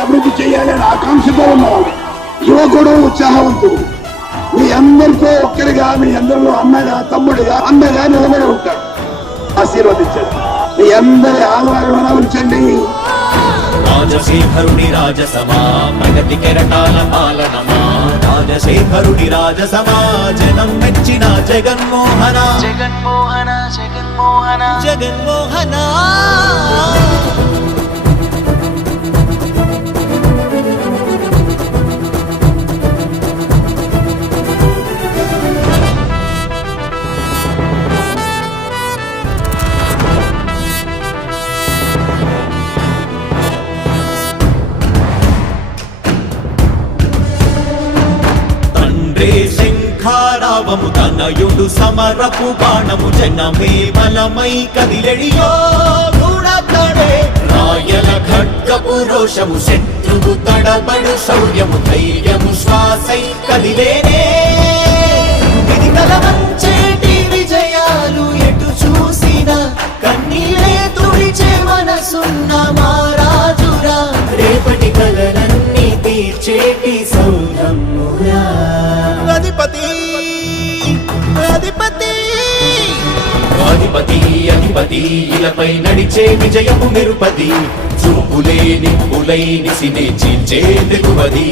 రాష్ట్రాన్ని అభివృద్ధి చేయాలి అని ఆకాంక్షతో ఉన్నవాడు యువకుడు ఉత్సాహవంతుడు. మీ అందరితో ఒక్కరిగా మీ అందరిలో అన్నగా తమ్ముడిగా అన్నగా నిలబడి ఉంటాడు. ఆశీర్వదించండి. మీ అందరి ఆదరణ ఉంచండి. రాజశేఖరుని రాజసమా ప్రగతి కెరటాల పాలనమా? రాజశేఖరుని రాజసమా జనం మెచ్చిన జగన్మోహన. జగన్మోహన జగన్మోహన. జగన్మోహన. తండ్రే శంఖారావము తనయుడు సమరపు బాణము జనమే బలమై కదిలెడియో గుణతడే రాయల ఖడ్గపు రోషము శత్రువు తడబడు శౌర్యము ధైర్యము శ్వాసై కదిలేనే. ఇది కలవంచేటి విజయాలు ఎటు చూసిన కన్నీలే తుడిచే మనసున్న అధిపతి ఇలపై నడిచే విజయము నిరుపది చూపులే నిప్పులై నిసినే చీల్చే దిగువది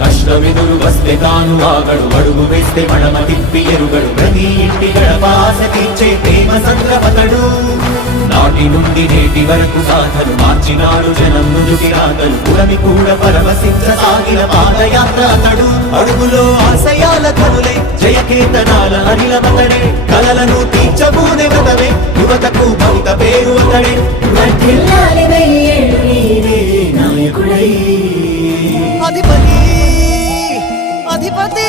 కష్టమెదురు వస్తే తాను ఆగడు అడుగు వేస్తే మడమ తిప్పి ఎరుగడు. ప్రతి ఇంటి గడపాస తీర్చే ప్రేమ సంద్రపతడు. నాటి నుండి నేటి వరకు సాధను మార్చినాడు జనం నుదుటి రాతలు. పురమి కూడా పరవశించ సాగిన పాదయాత్ర అతడు. అడుగులో ఆశయాల కనులే జయకేతనాల అనిలమతడే కలలను తీర్చబూనే వ్రతమే యువతకు భవిత పేరు అతడే. నాయకుడై. అధిపతి అధిపతి.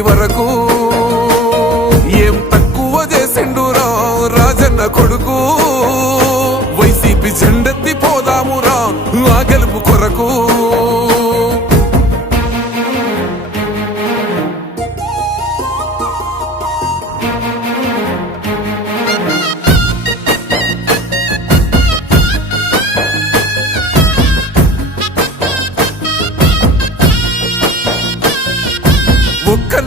వరకు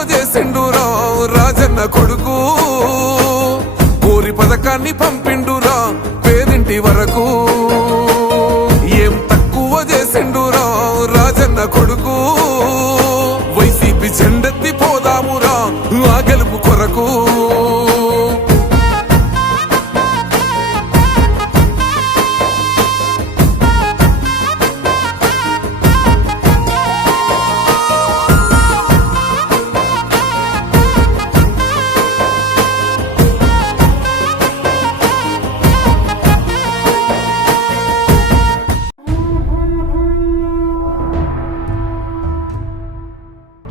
తక్కువ చేసిండురా రాజన్న కొడుకు. ఊరి పథకాన్ని పంపిండురా పేరింటి వరకు. ఏం తక్కువ చేసిండురా రాజన్న కొడుకు.